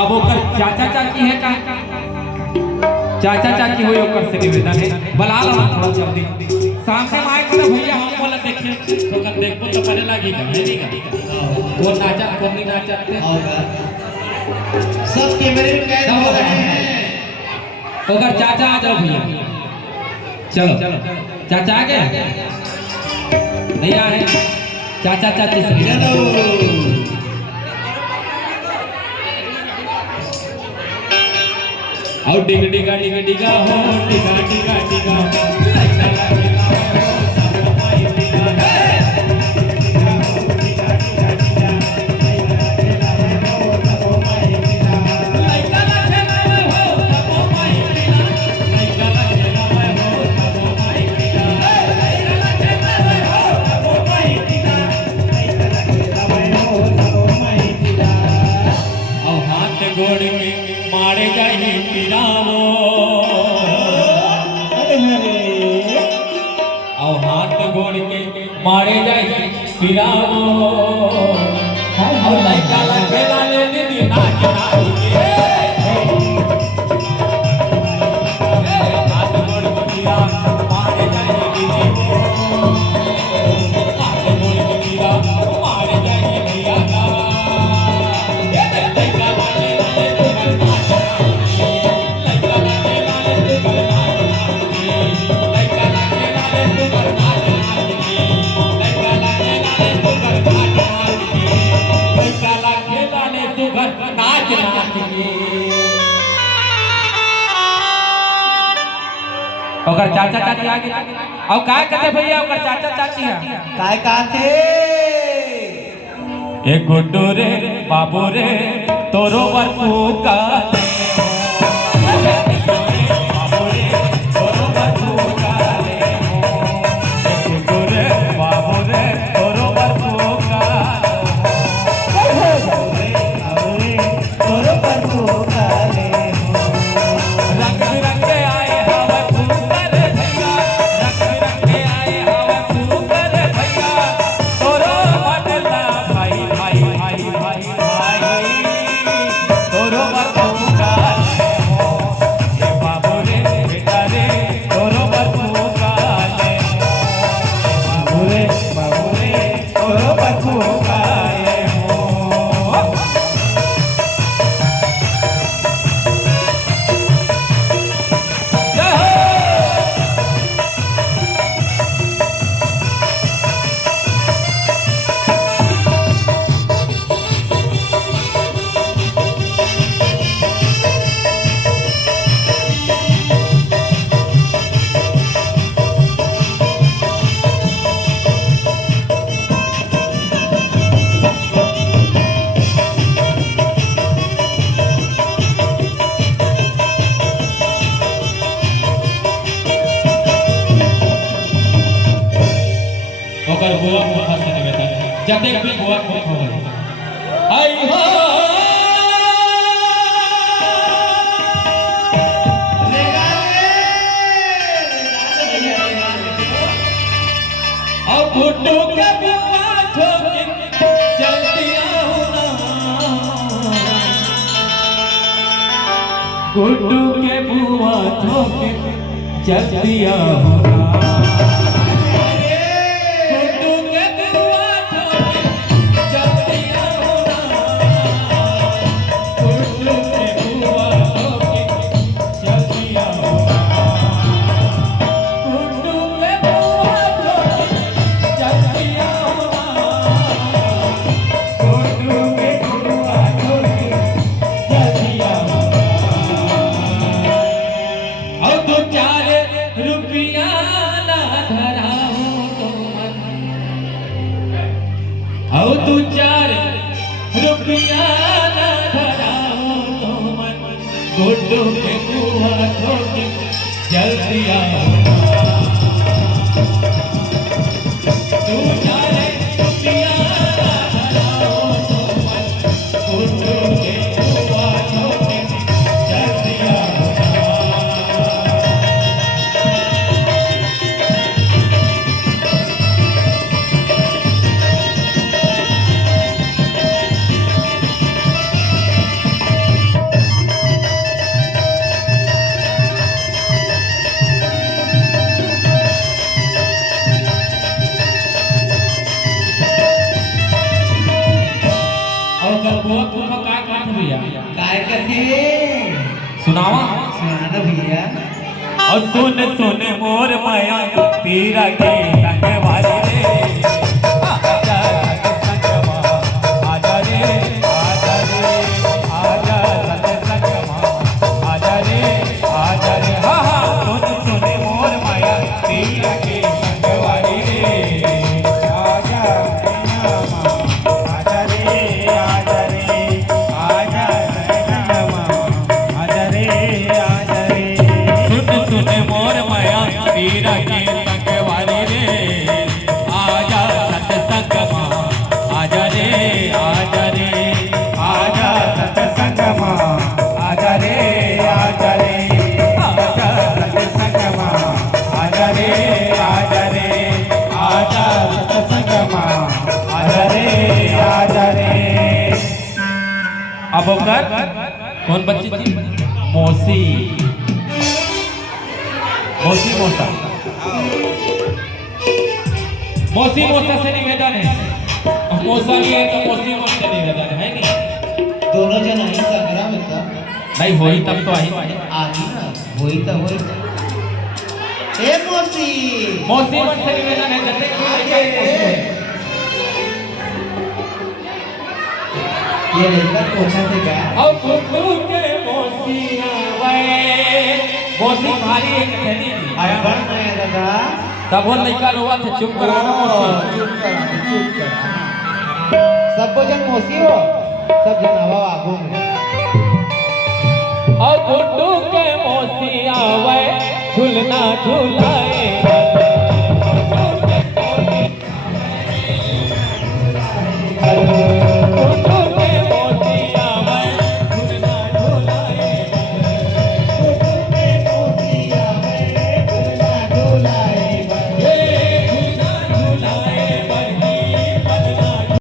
अब ओकर चाचा चाची है का चाचा चाची हो ओकर से निवेदन है बुला लो थोड़ा जल्दी सामने माय करे भैया हम बोला देखिए तो कर देखो तो करे लगी का नहीं का वो नाचा कौन नहीं नाचते सब कैमरे में कैद हो रहे हैं। ओकर चाचा आ जाओ भैया चलो चाचा आ गए भैया है चाचा चाची से चलो आओ डिग डिगा डिग डिगा हो डिगा डिगा डिगा घोड़े में मारे जाए पिरावो और हाथ घोड़ के मारे जाए पिरावो और लड़का लखेला ले दीदी नाच नाच के हाथ घोड़ के पिरा मारे जाए दीदी हाथ घोड़ के पिरा मारे जाए भैया ओकर चाचा चाची आ गए और काय कहते भैया ओकर चाचा चाची है काय कहते ए गुड्डू रे बाबू रे तोरो बरपू का गोवा खोखा से निवेदन जते भी गोवा खोखा हो आई हो अब गुड्डू के बुआ ठोके जल्दी आओ ना गुड्डू के बुआ ठोके जल्दी आओ ना तू 4 रुपया ना धराओ तो मन गुड्डू के बुआ ठोके जल्दी रसिया तू जाने पिया धराओ तो मन गुड्डू के हुआ छोटे रसिया भैया काय कथे सुनावा सुनाना भैया और सुन सुन मोर माया पीरा के संग वाली रे आजा संगमा आजा रे आजा रे आजा संगमा आजा रे हा हा सुन सुन मोर माया पीरा के संग वाली रे आजा आजा रे आजा रे आजा संगमा आजा रे आजा रे सुन सुन मोर माया पीरा के संग वाली रे आजा सत्संगमा आजा रे आजा रे आजा सत्संगमा आजा रे आजा रे आजा सत्संगमा आजा रे आजा रे आजा सत्संगमा आजा रे आजा रे अब कर कौन बच्ची थी मौसी मौसी मौसा मौसी मौसा से निवेदन है और मौसा नहीं है तो मौसी मौसा से निवेदन है नहीं दोनों जन आई संग्राम में था नहीं होई तब तो आई आही ना होई तो होई ए मौसी मौसी मौसा से निवेदन है जैसे कि ये लड़का पूछा थे क्या और गुड्डू के मौसी आवे मौसी भारी एक थैली थी आया बड़ नया दादा तब वो लड़का रोवा थे चुप कराना मौसी चुप करा सब जन मौसी हो सब जन हवा आगू में और गुड्डू के मौसी आवे झूलना झूलाए